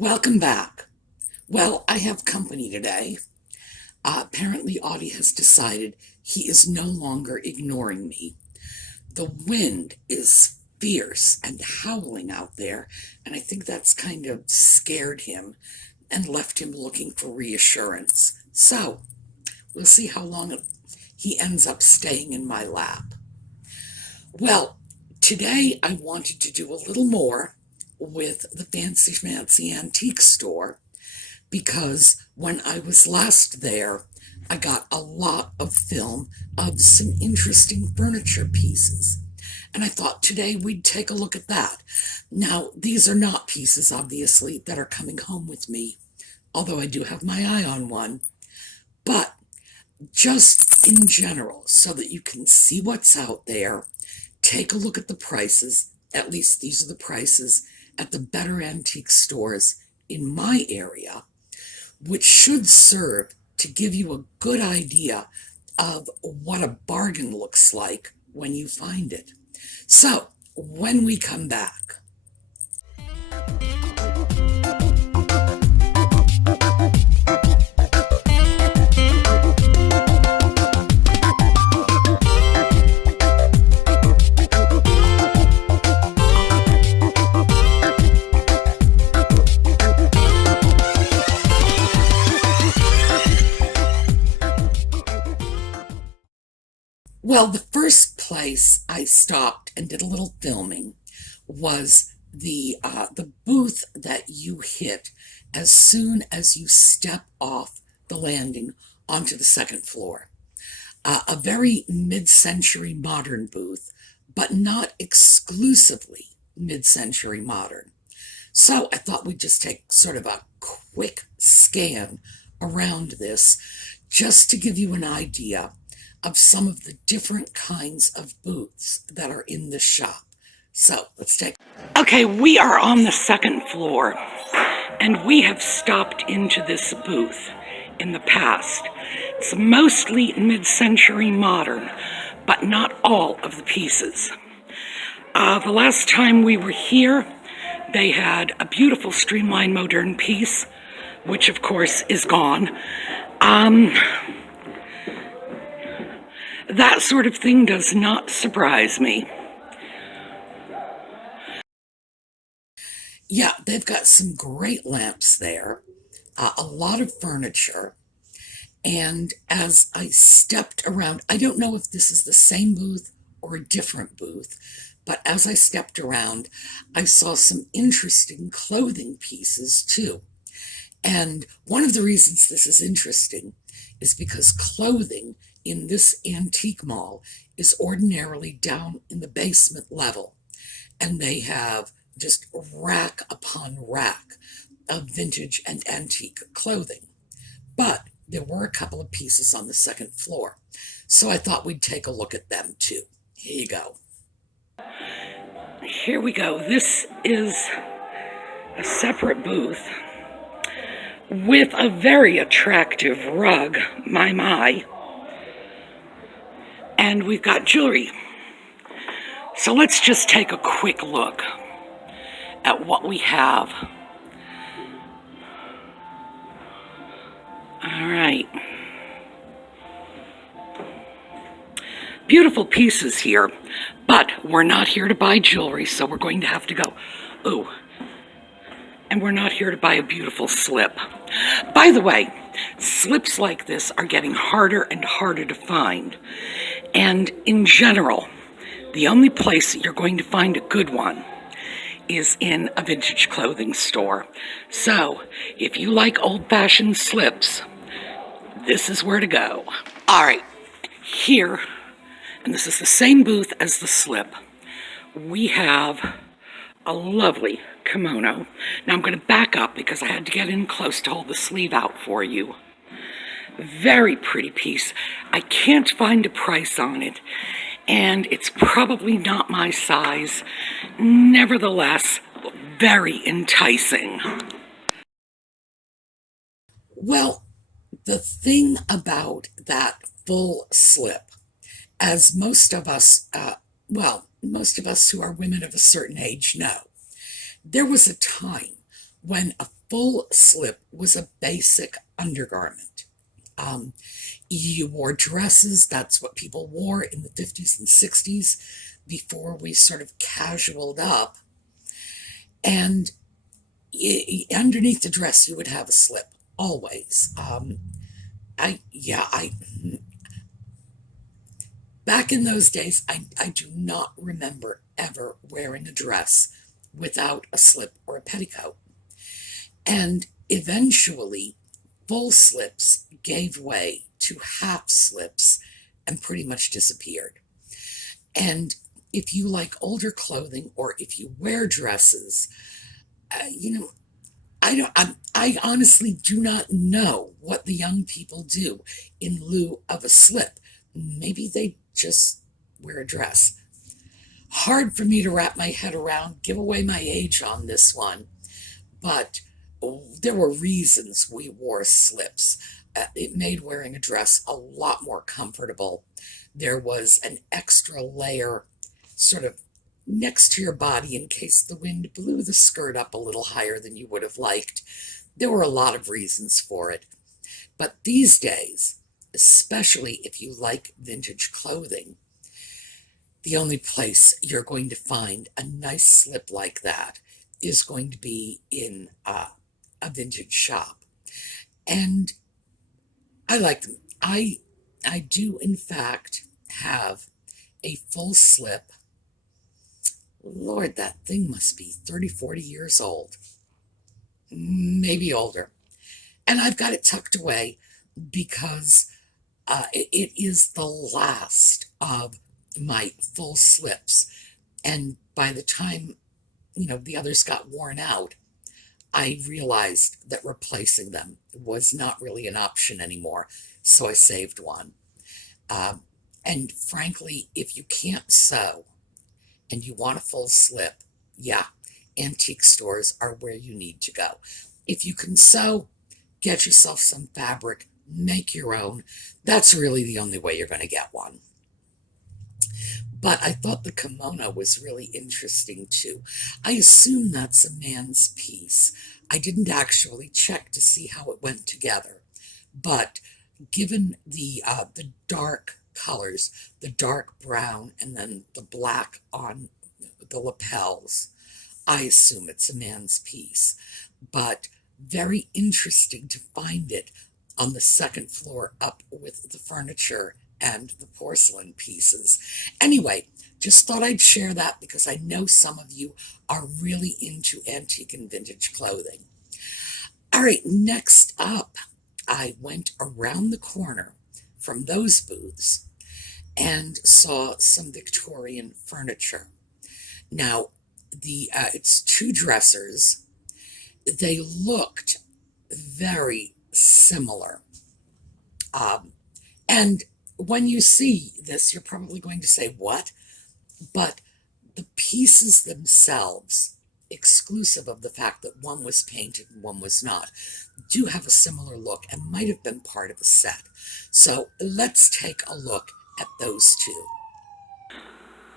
Welcome back. Well, I have company today. Apparently, Audie has decided he is no longer ignoring me. The wind is fierce and howling out there, and I think that's kind of scared him and left him looking for reassurance. So, we'll see how long he ends up staying in my lap. Well, today I wanted to do a little more with the Fancy Schmancy Antique Store because when I was last there, I got a lot of film of some interesting furniture pieces. And I thought today we'd take a look at that. Now, these are not pieces, obviously, that are coming home with me, although I do have my eye on one. But just in general, so that you can see what's out there, take a look at the prices. At least these are the prices at the better antique stores in my area, which should serve to give you a good idea of what a bargain looks like when you find it. So, when we come back. Well, the first place I stopped and did a little filming was the booth that you hit as soon as you step off the landing onto the second floor. A very mid-century modern booth, but not exclusively mid-century modern. So I thought we'd just take sort of a quick scan around this just to give you an idea of some of the different kinds of booths that are in the shop. So let's take. Okay, we are on the second floor, and we have stopped into this booth in the past. It's mostly mid-century modern, but not all of the pieces. The last time we were here, they had a beautiful streamlined modern piece, which of course is gone. That sort of thing does not surprise me. Yeah, they've got some great lamps there, a lot of furniture, and as I stepped around, I don't know if this is the same booth or a different booth, but as I stepped around, I saw some interesting clothing pieces too. And one of the reasons this is interesting is because clothing in this antique mall is ordinarily down in the basement level, and they have just rack upon rack of vintage and antique clothing. But there were a couple of pieces on the second floor, so I thought we'd take a look at them too. Here you go. Here we go. This is a separate booth with a very attractive rug, my. And we've got jewelry. So let's just take a quick look at what we have. All right. Beautiful pieces here, but we're not here to buy jewelry, so we're going to have to go. Ooh. And we're not here to buy a beautiful slip. By the way, slips like this are getting harder and harder to find. And in general, the only place you're going to find a good one is in a vintage clothing store. So, if you like old-fashioned slips, this is where to go. All right, here, and this is the same booth as the slip, we have a lovely kimono. Now I'm going to back up because I had to get in close to hold the sleeve out for you. Very pretty piece. I can't find a price on it, and it's probably not my size. Nevertheless, very enticing. Well, the thing about that full slip, as most of us who are women of a certain age know, there was a time when a full slip was a basic undergarment. You wore dresses, that's what people wore in the 50s and 60s before we sort of casualed up. And underneath the dress, you would have a slip, always. Back in those days, I do not remember ever wearing a dress without a slip or a petticoat. And eventually, full slips gave way to half slips and pretty much disappeared. And if you like older clothing or if you wear dresses, I honestly do not know what the young people do in lieu of a slip. Maybe they just wear a dress. Hard for me to wrap my head around, give away my age on this one, but there were reasons we wore slips. It made wearing a dress a lot more comfortable. There was an extra layer sort of next to your body in case the wind blew the skirt up a little higher than you would have liked. There were a lot of reasons for it. But these days, especially if you like vintage clothing, the only place you're going to find a nice slip like that is going to be in a vintage shop. And I like them. I do, in fact, have a full slip. Lord, that thing must be 30, 40 years old. Maybe older. And I've got it tucked away because it is the last of my full slips. And by the time, the others got worn out, I realized that replacing them was not really an option anymore. So I saved one. And frankly, if you can't sew and you want a full slip, antique stores are where you need to go. If you can sew, get yourself some fabric, make your own. That's really the only way you're going to get one. But I thought the kimono was really interesting too. I assume that's a man's piece. I didn't actually check to see how it went together. But given the dark colors, the dark brown and then the black on the lapels, I assume it's a man's piece. But very interesting to find it on the second floor up with the furniture and the porcelain pieces. Anyway, just thought I'd share that because I know some of you are really into antique and vintage clothing. All right, next up, I went around the corner from those booths and saw some Victorian furniture. Now, it's two dressers. They looked very similar. And when you see this, you're probably going to say, what? But the pieces themselves, exclusive of the fact that one was painted and one was not, do have a similar look and might have been part of a set. So let's take a look at those two.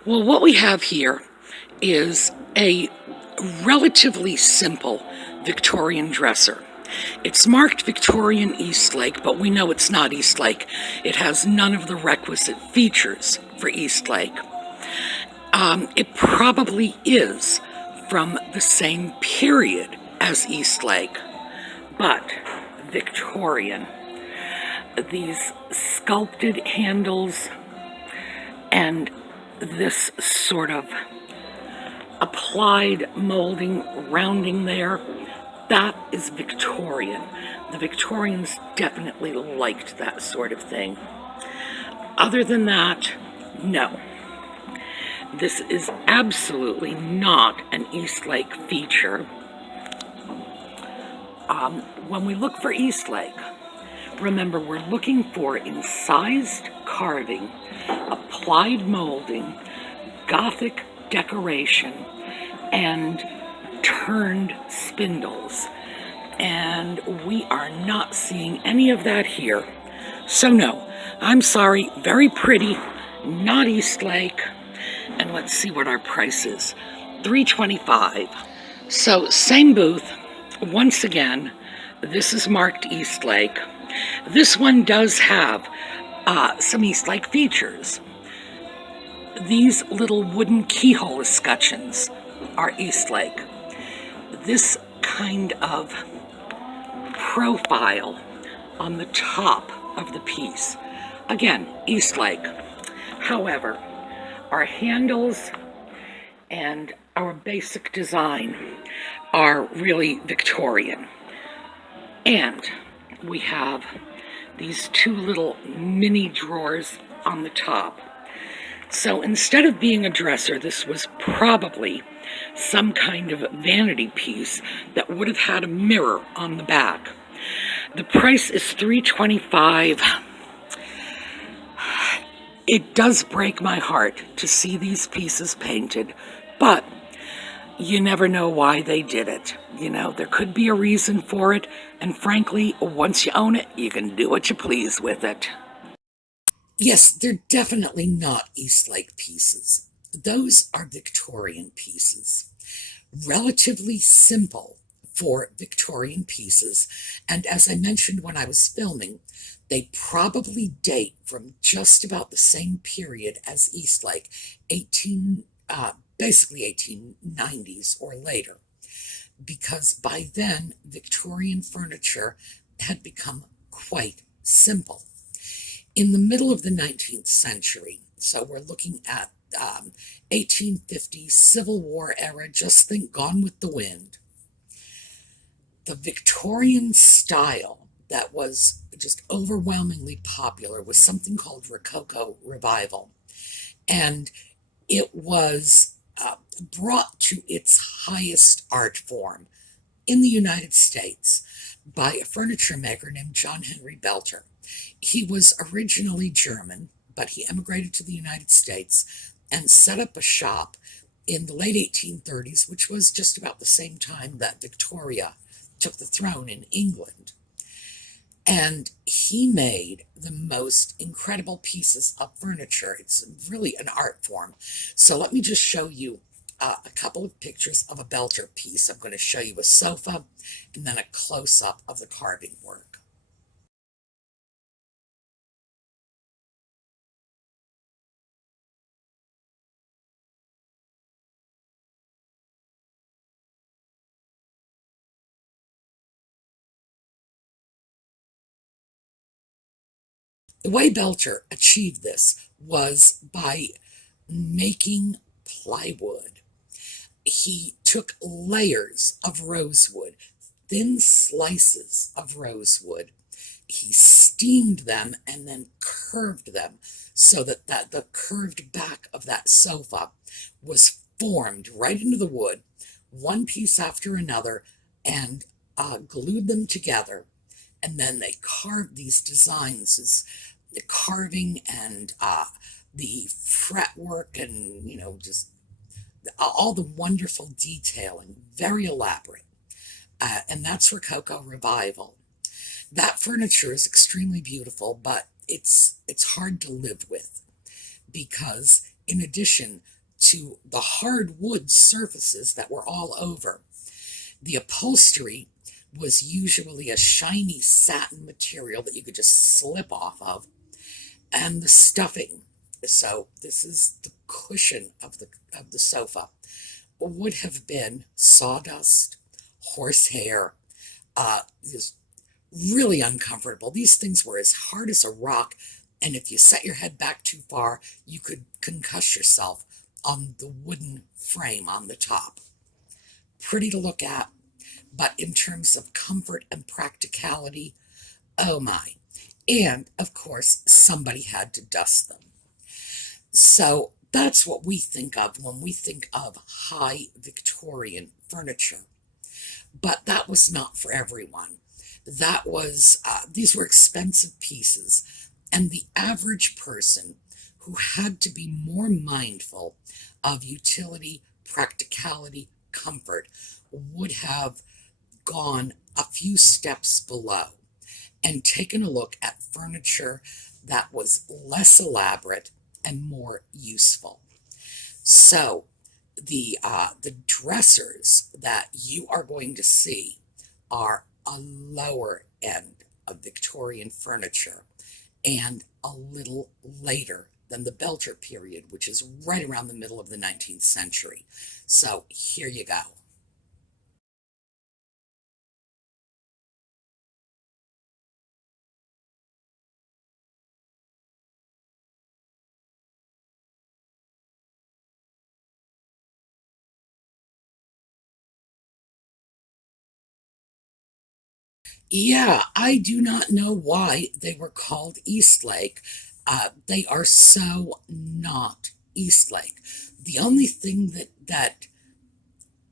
Well, what we have here is a relatively simple Victorian dresser. It's marked Victorian Eastlake, but we know it's not Eastlake. It has none of the requisite features for Eastlake. It probably is from the same period as Eastlake, but Victorian. These sculpted handles and this sort of applied molding, rounding there, that is Victorian. The Victorians definitely liked that sort of thing. Other than that, no. This is absolutely not an Eastlake feature. When we look for Eastlake, remember we're looking for incised carving, applied molding, Gothic decoration, and turned spindles. And we are not seeing any of that here. So no, I'm sorry, very pretty, not Eastlake. And let's see what our price is. $3.25. So same booth, Once again, this is marked Eastlake. This one does have some Eastlake features. These little wooden keyhole escutcheons are Eastlake. This kind of profile on the top of the piece, again, Eastlake. However, our handles and our basic design are really Victorian. And we have these two little mini drawers on the top. So instead of being a dresser, this was probably some kind of vanity piece that would have had a mirror on the back. The price is $325. It does break my heart to see these pieces painted, but you never know why they did it. You know, there could be a reason for it, and frankly, once you own it, you can do what you please with it. Yes, they're definitely not Eastlake pieces. Those are Victorian pieces. Relatively simple for Victorian pieces, and as I mentioned when I was filming, they probably date from just about the same period as Eastlake, basically 1890s or later, because by then Victorian furniture had become quite simple. In the middle of the 19th century, so we're looking at 1850 Civil War era, just think Gone with the Wind. The Victorian style that was just overwhelmingly popular was something called Rococo Revival. And it was brought to its highest art form in the United States by a furniture maker named John Henry Belter. He was originally German, but he emigrated to the United States and set up a shop in the late 1830s, which was just about the same time that Victoria took the throne in England. And he made the most incredible pieces of furniture. It's really an art form. So let me just show you a couple of pictures of a Belter piece. I'm going to show you a sofa and then a close-up of the carving work. The way Belter achieved this was by making plywood. He took layers of rosewood, thin slices of rosewood. He steamed them and then curved them so that the curved back of that sofa was formed right into the wood, one piece after another, and glued them together. And then they carved these designs, the carving and the fretwork and, just all the wonderful detailing, very elaborate. And that's Rococo Revival. That furniture is extremely beautiful, but it's hard to live with because in addition to the hardwood surfaces that were all over, the upholstery was usually a shiny satin material that you could just slip off of, and the stuffing. So this is the cushion of the sofa. Would have been sawdust, horsehair, just really uncomfortable. These things were as hard as a rock, and if you set your head back too far, you could concuss yourself on the wooden frame on the top. Pretty to look at, but in terms of comfort and practicality, oh my. And, of course, somebody had to dust them. So that's what we think of when we think of high Victorian furniture. But that was not for everyone. These were expensive pieces, and the average person who had to be more mindful of utility, practicality, comfort would have gone a few steps below and taken a look at furniture that was less elaborate and more useful. So the dressers that you are going to see are a lower end of Victorian furniture and a little later than the Belter period, which is right around the middle of the 19th century. So here you go. Yeah, I do not know why they were called Eastlake. They are so not Eastlake. The only thing that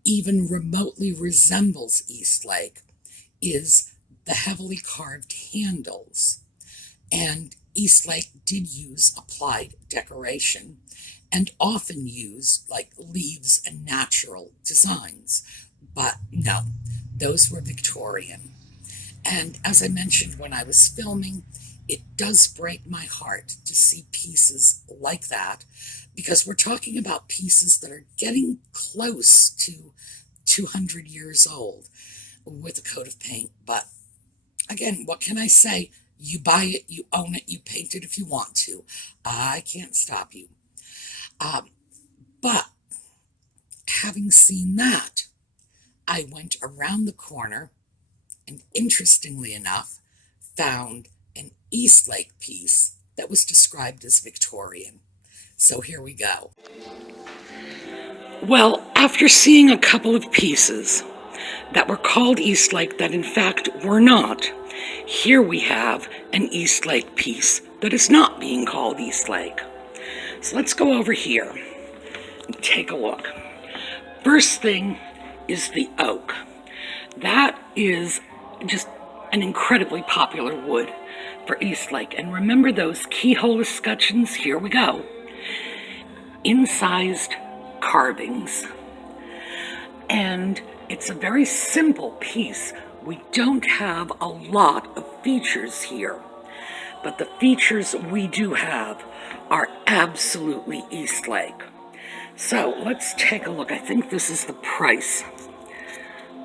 even remotely resembles Eastlake is the heavily carved handles. And Eastlake did use applied decoration and often use like leaves and natural designs. But no, those were Victorian. And as I mentioned when I was filming, it does break my heart to see pieces like that because we're talking about pieces that are getting close to 200 years old with a coat of paint. But again, what can I say? You buy it, you own it, you paint it if you want to. I can't stop you. Um, but having seen that, I went around the corner and interestingly enough, found an Eastlake piece that was described as Victorian. So here we go. Well, after seeing a couple of pieces that were called Eastlake that in fact were not, here we have an Eastlake piece that is not being called Eastlake. So let's go over here and take a look. First thing is the oak. That is just an incredibly popular wood for Eastlake. And remember those keyhole escutcheons? Here we go. Incised carvings. And it's a very simple piece. We don't have a lot of features here, but the features we do have are absolutely Eastlake. So let's take a look. I think this is the price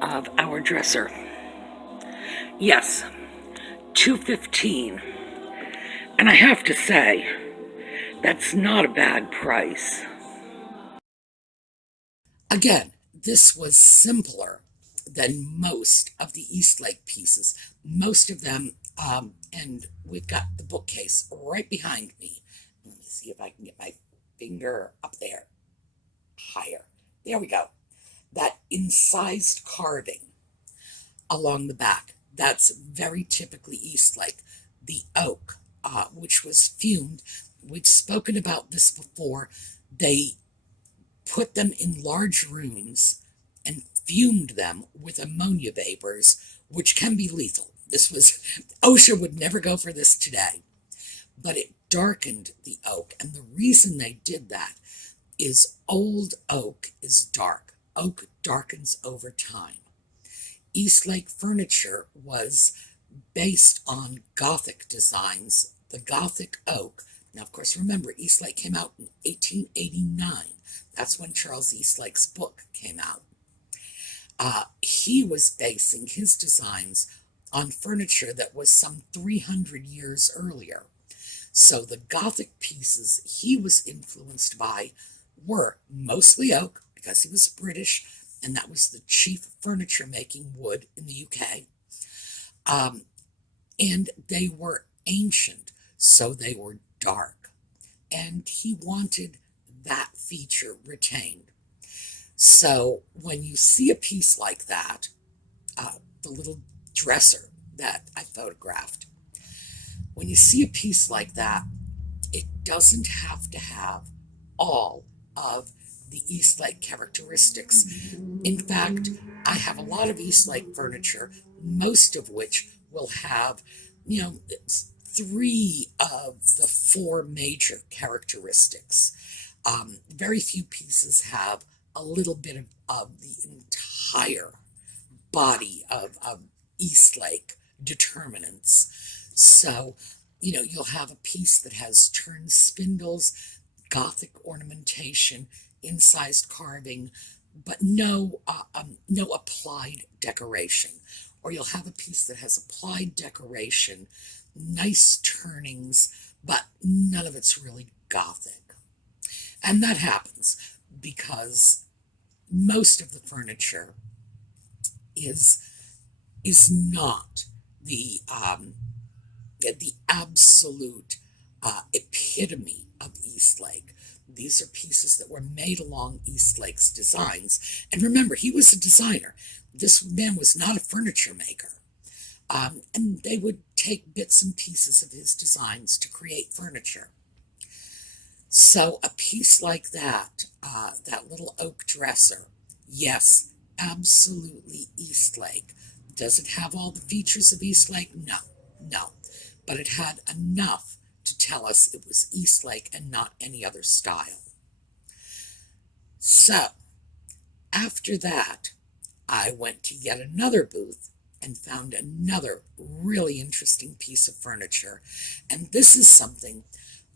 of our dresser. Yes, $215. And I have to say, that's not a bad price. Again, this was simpler than most of the Eastlake pieces. Most of them, and we've got the bookcase right behind me. Let me see if I can get my finger up there. Higher. There we go. That incised carving along the back, that's very typically Eastlake. The oak, which was fumed, we've spoken about this before. They put them in large rooms and fumed them with ammonia vapors, which can be lethal. This was, OSHA would never go for this today, but it darkened the oak. And the reason they did that is old oak is dark. Oak darkens over time. Eastlake furniture was based on Gothic designs, the Gothic oak. Now, of course, remember, Eastlake came out in 1889. That's when Charles Eastlake's book came out. He was basing his designs on furniture that was some 300 years earlier. So the Gothic pieces he was influenced by were mostly oak, because he was British, and that was the chief furniture making wood in the UK. And they were ancient, so they were dark. And he wanted that feature retained. So when you see a piece like that, the little dresser that I photographed, when you see a piece like that, it doesn't have to have all of the Eastlake characteristics. In fact, I have a lot of Eastlake furniture, most of which will have, three of the four major characteristics. Very few pieces have a little bit of the entire body of Eastlake determinants. So, you'll have a piece that has turned spindles, Gothic ornamentation, incised carving, but no applied decoration. or you'll have a piece that has applied decoration, nice turnings, but none of it's really Gothic. And that happens because most of the furniture is not the absolute epitome of Eastlake. These are pieces that were made along Eastlake's designs. And remember, he was a designer. This man was not a furniture maker. And they would take bits and pieces of his designs to create furniture. So a piece like that, that little oak dresser, yes, absolutely Eastlake. Does it have all the features of Eastlake? No, no. But it had enough to tell us it was Eastlake and not any other style. So, after that, I went to yet another booth and found another really interesting piece of furniture. And this is something,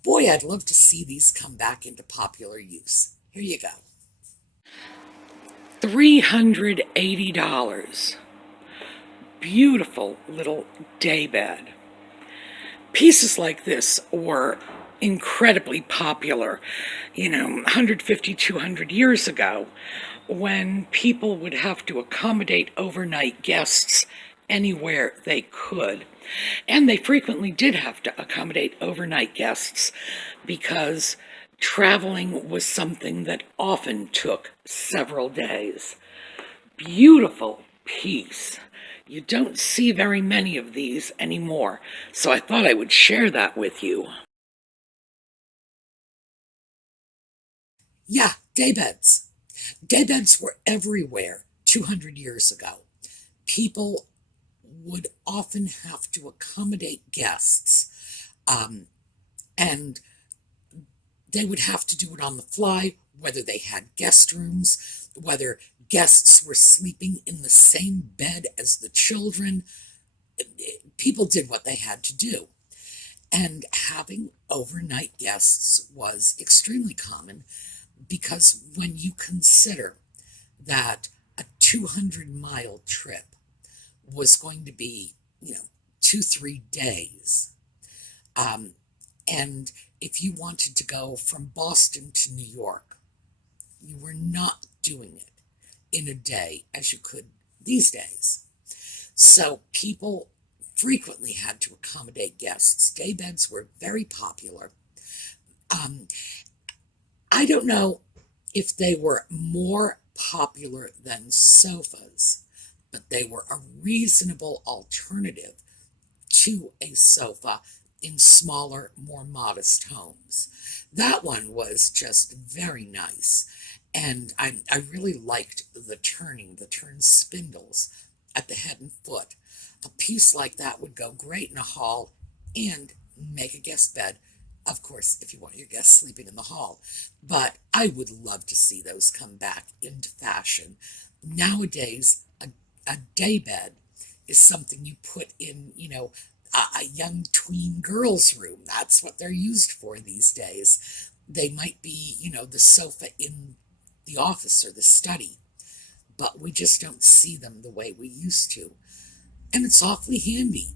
boy, I'd love to see these come back into popular use. Here you go. $380. Beautiful little daybed. Pieces like this were incredibly popular, 150, 200 years ago, when people would have to accommodate overnight guests anywhere they could. And they frequently did have to accommodate overnight guests because traveling was something that often took several days. Beautiful piece. You don't see very many of these anymore, so I thought I would share that with you. Yeah, daybeds. Daybeds were everywhere 200 years ago. People would often have to accommodate guests, and they would have to do it on the fly, whether they had guest rooms, whether guests were sleeping in the same bed as the children. People did what they had to do. And having overnight guests was extremely common because when you consider that a 200-mile trip was going to be, 2-3 days, and if you wanted to go from Boston to New York, you were not doing it in a day as you could these days. So people frequently had to accommodate guests. Daybeds were very popular. I don't know if they were more popular than sofas, but they were a reasonable alternative to a sofa in smaller, more modest homes. That one was just very nice. And I really liked the turn spindles at the head and foot. A piece like that would go great in a hall and make a guest bed. Of course, if you want your guests sleeping in the hall. But I would love to see those come back into fashion. Nowadays, a daybed is something you put in, a young tween girl's room. That's what they're used for these days. They might be, the sofa in the office or the study, but we just don't see them the way we used to. And it's awfully handy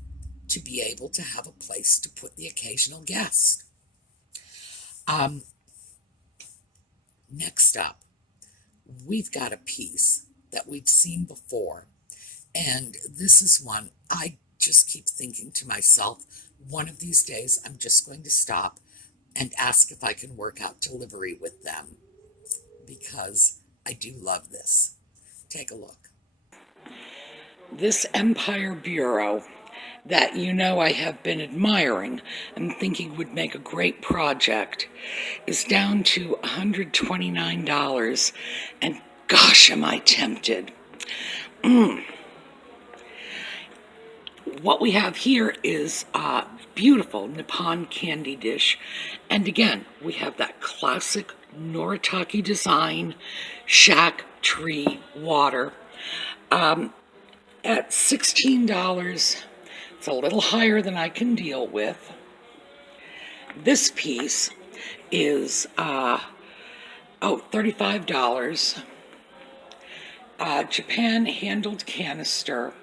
to be able to have a place to put the occasional guest. Next up, we've got a piece that we've seen before, and this is one I just keep thinking to myself, one of these days I'm just going to stop and ask if I can work out delivery with them, because I do love this. Take a look. This Empire Bureau that I have been admiring and thinking would make a great project is down to $129, and gosh, am I tempted. What we have here is a beautiful Nippon candy dish, and again, we have that classic Noritake design, shack, tree, water. At $16, it's a little higher than I can deal with. This piece is $35. Japan handled canister.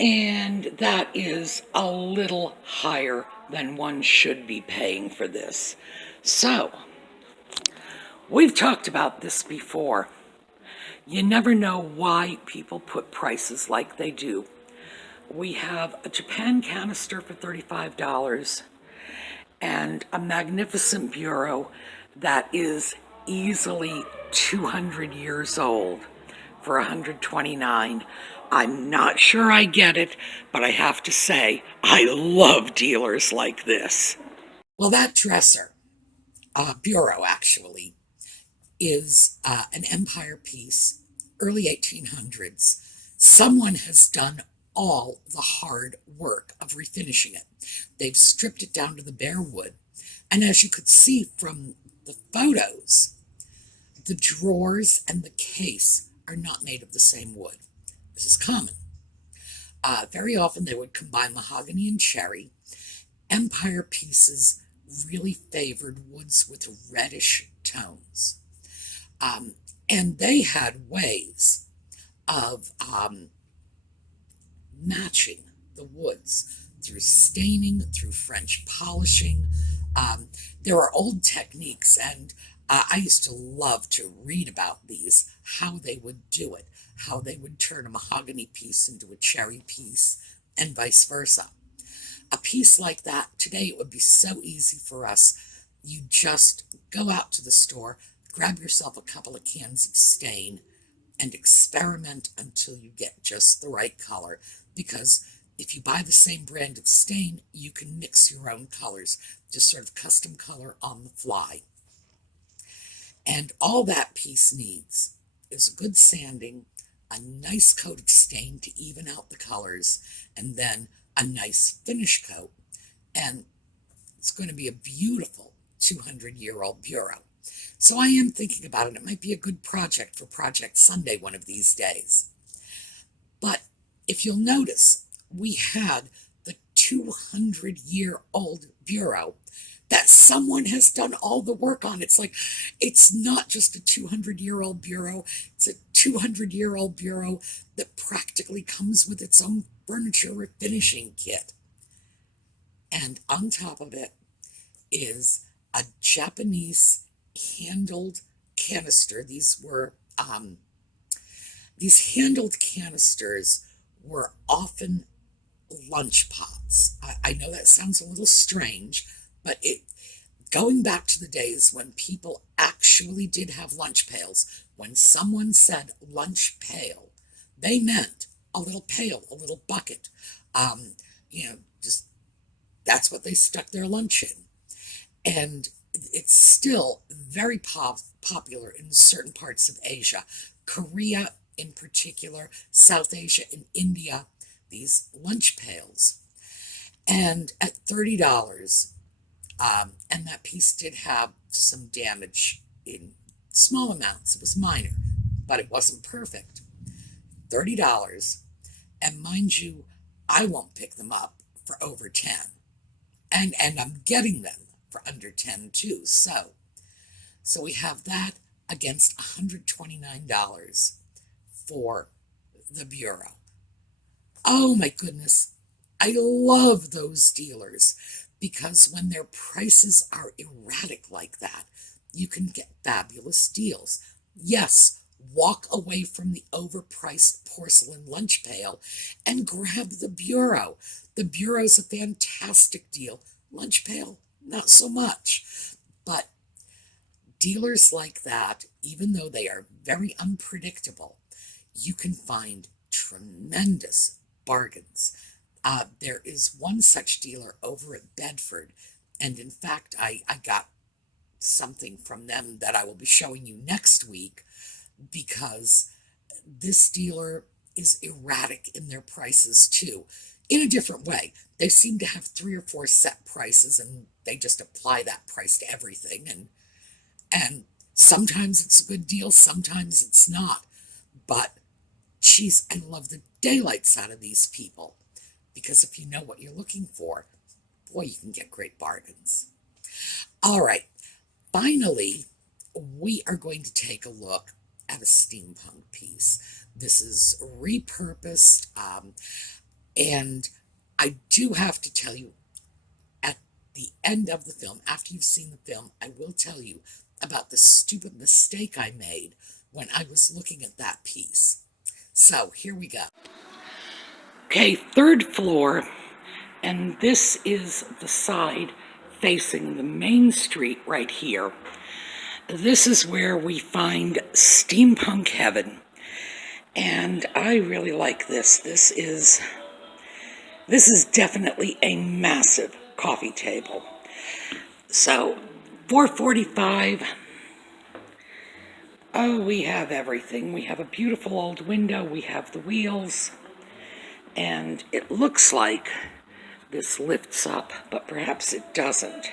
And that is a little higher than one should be paying for this. So, we've talked about this before. You never know why people put prices like they do. We have a Japan canister for $35 and a magnificent bureau that is easily 200 years old for $129. I'm not sure I get it, but I have to say, I love dealers like this. Well, that dresser, bureau actually, is an empire piece, early 1800s. Someone has done all the hard work of refinishing it. They've stripped it down to the bare wood. And as you could see from the photos, the drawers and the case are not made of the same wood. This is common. Very often they would combine mahogany and cherry. Empire pieces really favored woods with reddish tones. And they had ways of matching the woods through staining, through French polishing. There are old techniques, and I used to love to read about these, how they would do it, how they would turn a mahogany piece into a cherry piece, and vice versa. A piece like that, today it would be so easy for us. You just go out to the store, grab yourself a couple of cans of stain, and experiment until you get just the right color. Because if you buy the same brand of stain, you can mix your own colors, just sort of custom color on the fly. And all that piece needs is a good sanding, a nice coat of stain to even out the colors, and then a nice finish coat. And it's going to be a beautiful 200-year-old bureau. So I am thinking about it. It might be a good project for Project Sunday one of these days. But if you'll notice, we had the 200-year-old bureau that someone has done all the work on. It's like, it's not just a 200-year-old bureau. It's a 200-year-old bureau that practically comes with its own furniture refinishing kit. And on top of it is a Japanese handled canister. These handled canisters were often lunch pots. I know that sounds a little strange, but going back to the days when people actually did have lunch pails, when someone said lunch pail, they meant a little pail, a little bucket. Just that's what they stuck their lunch in. And it's still very popular in certain parts of Asia, Korea in particular, South Asia and India, these lunch pails. And at $30, and that piece did have some damage in small amounts. It was minor, but it wasn't perfect. $30. And mind you, I won't pick them up for over 10. And I'm getting them for under 10 too. So we have that against $129 for the bureau. Oh my goodness. I love those dealers because when their prices are erratic like that, you can get fabulous deals. Yes, walk away from the overpriced porcelain lunch pail and grab the bureau. The bureau's a fantastic deal. Lunch pail, not so much. But dealers like that, even though they are very unpredictable, you can find tremendous bargains. There is one such dealer over at Bedford, and in fact, I got something from them that I will be showing you next week, because this dealer is erratic in their prices too, in a different way. They seem to have 3 or 4 set prices, and they just apply that price to everything, and sometimes it's a good deal, sometimes it's not. But geez, I love the daylights out of these people, because if you know what you're looking for, boy, you can get great bargains. All right, finally, we are going to take a look at a steampunk piece. This is repurposed. And I do have to tell you, at the end of the film, after you've seen the film, I will tell you about the stupid mistake I made when I was looking at that piece. So here we go. Okay, third floor, and this is the side facing the main street right here. This is where we find Steampunk Heaven, and I really like this. This is definitely a massive coffee table. So, 445. Oh, we have everything. We have a beautiful old window. We have the wheels. And it looks like this lifts up, but perhaps it doesn't.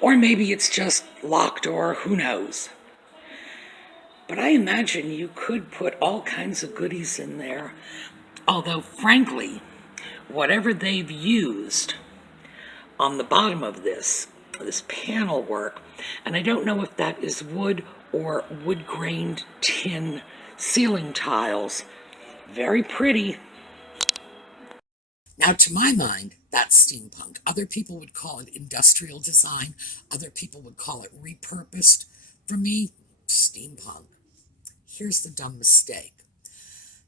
Or maybe it's just locked, or who knows. But I imagine you could put all kinds of goodies in there. Although, frankly, whatever they've used on the bottom of this panel work, and I don't know if that is wood or wood-grained tin ceiling tiles. Very pretty. Now, to my mind, that's steampunk. Other people would call it industrial design. Other people would call it repurposed. For me, steampunk. Here's the dumb mistake.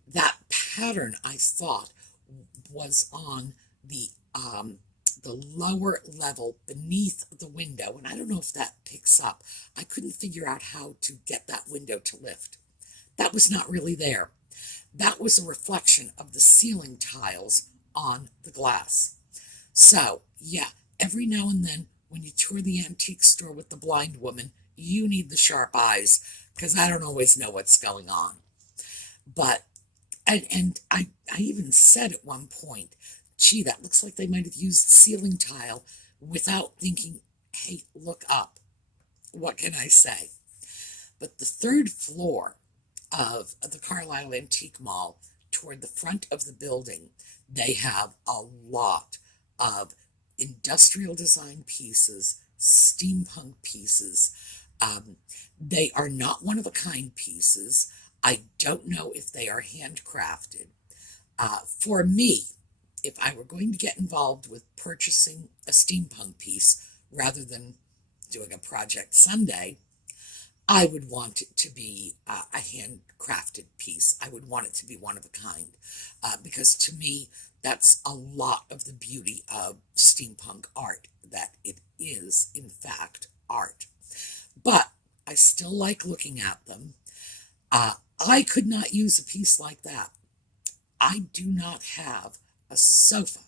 That pattern, I thought, was on the lower level beneath the window, and I don't know if that picks up. I couldn't figure out how to get that window to lift. That was not really there. That was a reflection of the ceiling tiles on the glass. So, yeah, every now and then when you tour the antique store with the blind woman, you need the sharp eyes, because I don't always know what's going on. But, and I even said at one point, gee, that looks like they might have used ceiling tile without thinking, hey, look up. What can I say? But the third floor of the Carlisle Antique Mall, toward the front of the building, they have a lot of industrial design pieces, steampunk pieces. They are not one-of-a-kind pieces. I don't know if they are handcrafted. For me, if I were going to get involved with purchasing a steampunk piece rather than doing a project Sunday, I would want it to be a handcrafted piece. I would want it to be one of a kind, because to me, that's a lot of the beauty of steampunk art, that it is, in fact, art. But I still like looking at them. I could not use a piece like that. I do not have a sofa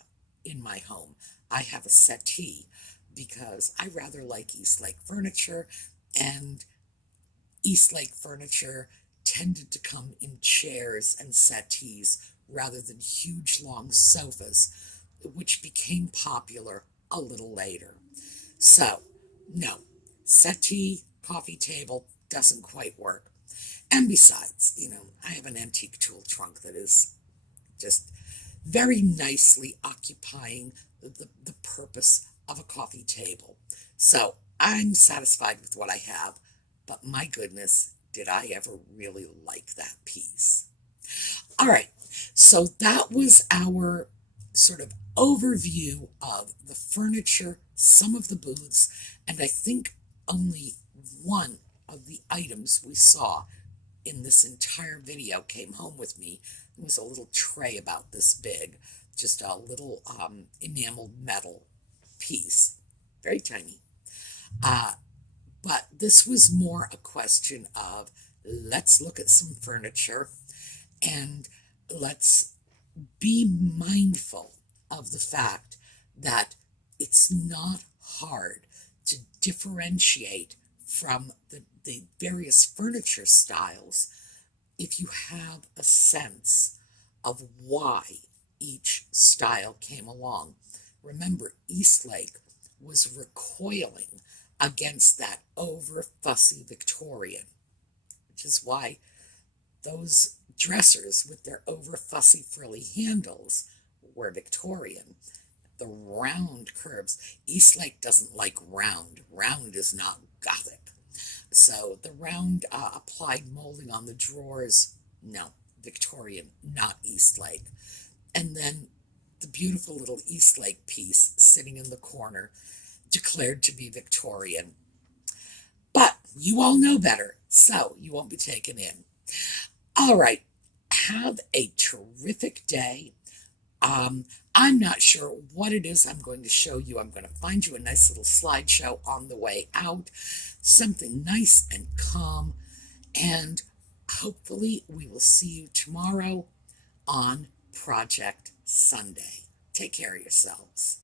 in my home. I have a settee because I rather like Eastlake Furniture, and Eastlake Furniture tended to come in chairs and settees rather than huge long sofas, which became popular a little later. So, no, settee, coffee table doesn't quite work. And besides, I have an antique tool trunk that is just very nicely occupying the purpose of a coffee table. So I'm satisfied with what I have, but my goodness, did I ever really like that piece. All right, so that was our sort of overview of the furniture, some of the booths, and I think only one of the items we saw in this entire video came home with me. It was a little tray about this big, just a little enameled metal piece, very tiny. But this was more a question of, let's look at some furniture and let's be mindful of the fact that it's not hard to differentiate from the various furniture styles if you have a sense of why each style came along. Remember, Eastlake was recoiling against that over-fussy Victorian, which is why those dressers with their over-fussy frilly handles were Victorian. The round curves, Eastlake doesn't like round. Round is not Gothic. So the round applied molding on the drawers, no, Victorian, not Eastlake. And then beautiful little East Lake piece sitting in the corner, declared to be Victorian. But you all know better, so you won't be taken in. All right, have a terrific day. I'm not sure what it is I'm going to show you. I'm going to find you a nice little slideshow on the way out, something nice and calm, and hopefully we will see you tomorrow on Project Sunday. Take care of yourselves.